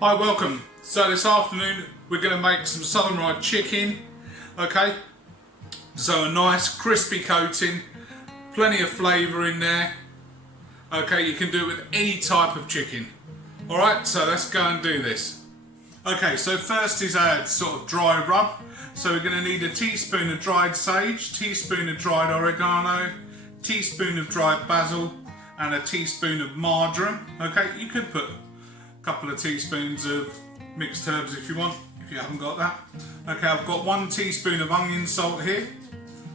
Hi, welcome. So this afternoon we're going to make some southern fried chicken. Okay, so a nice crispy coating, plenty of flavour in there. Okay, you can do it with any type of chicken. Alright, so let's go and do this. Okay, so first is our sort of dry rub. So we're going to need a teaspoon of dried sage, teaspoon of dried oregano, teaspoon of dried basil, and a teaspoon of marjoram. Okay, you could put a couple of teaspoons of mixed herbs if you want, if you haven't got that. Okay, I've got 1 teaspoon of onion salt here,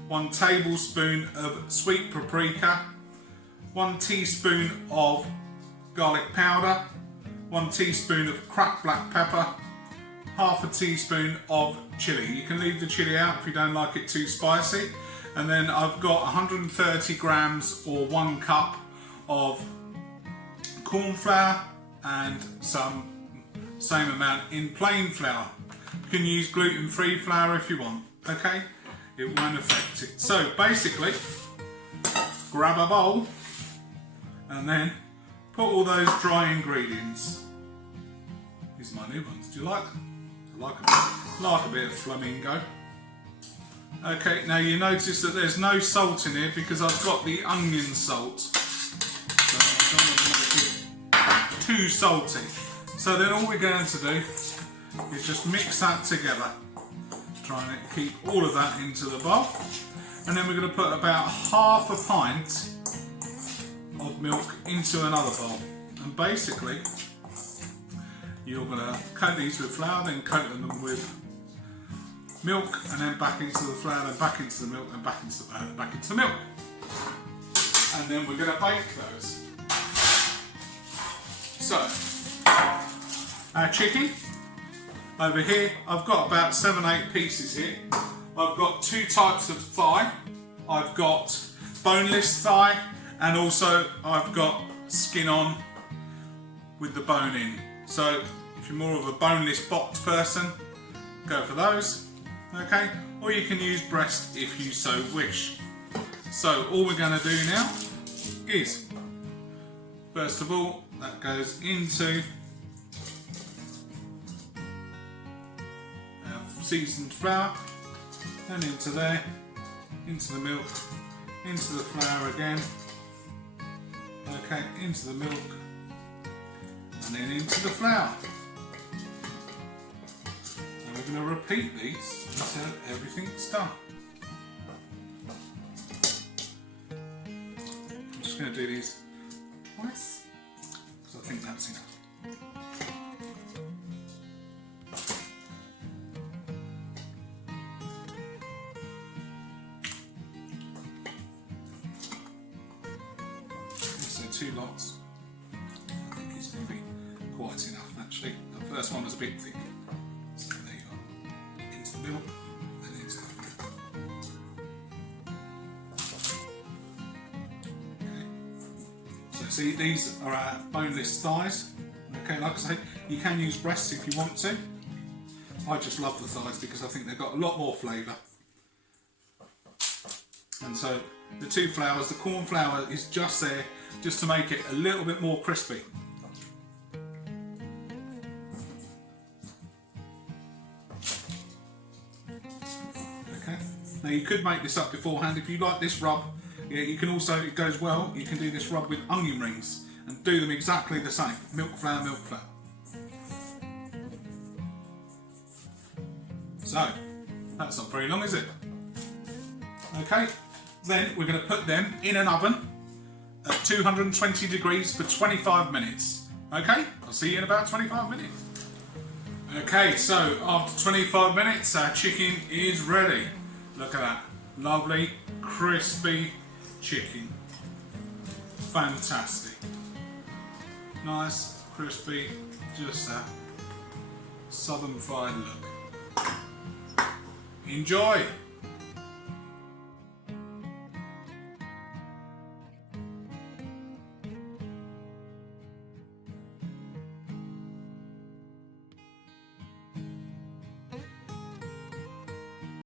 1 tablespoon of sweet paprika, 1 teaspoon of garlic powder, 1 teaspoon of cracked black pepper, half a teaspoon of chilli. You can leave the chilli out if you don't like it too spicy. And then I've got 130 grams or 1 cup of corn flour and some same amount in plain flour. You can use gluten-free flour if you want, okay? It won't affect it. So basically, grab a bowl and then put all those dry ingredients. These are my new ones. Do you like them? I like a bit of flamingo. Okay, now you notice that there's no salt in here because I've got the onion salt. So I don't want it too salty. So then all we're going to do is just mix that together. Trying to keep all of that into the bowl. And then we're going to put about half a pint of milk into another bowl. And basically, you're going to coat these with flour, then coat them with milk, and then back into the flour, then back into the milk, and back into the milk. And then we're going to bake those. So, our chicken. Over here, I've got about 7-8 pieces here. I've got 2 types of thigh. I've got boneless thigh, and also I've got skin on with the bone in. So if you're more of a boneless box person, go for those, okay? Or you can use breast if you so wish. So all we're going to do now is, first of all, that goes into our seasoned flour, and into there, into the milk, into the flour again, okay, into the milk, and then into the flour. And we're going to repeat these until everything's done. I'm just going to do these twice, because I think that's enough. So 2 lots. I think it's going to be quite enough actually. The first one was a bit thick. So there you go. Into the milk and into the flour. Okay. So see, these are our boneless thighs. Okay, like I say, you can use breasts if you want to. I just love the thighs because I think they've got a lot more flavour. And so the 2 flours, the corn flour is just there just to make it a little bit more crispy. Okay, now you could make this up beforehand if you like this rub. Yeah, you can also, it goes well, you can do this rub with onion rings and do them exactly the same. Milk flour, milk flour. So, that's not very long, is it? Okay, then we're going to put them in an oven at 220 degrees for 25 minutes. Okay, I'll see you in about 25 minutes. Okay, so after 25 minutes, our chicken is ready. Look at that, lovely, crispy chicken. Fantastic. Nice, crispy, just that southern fried look. Enjoy!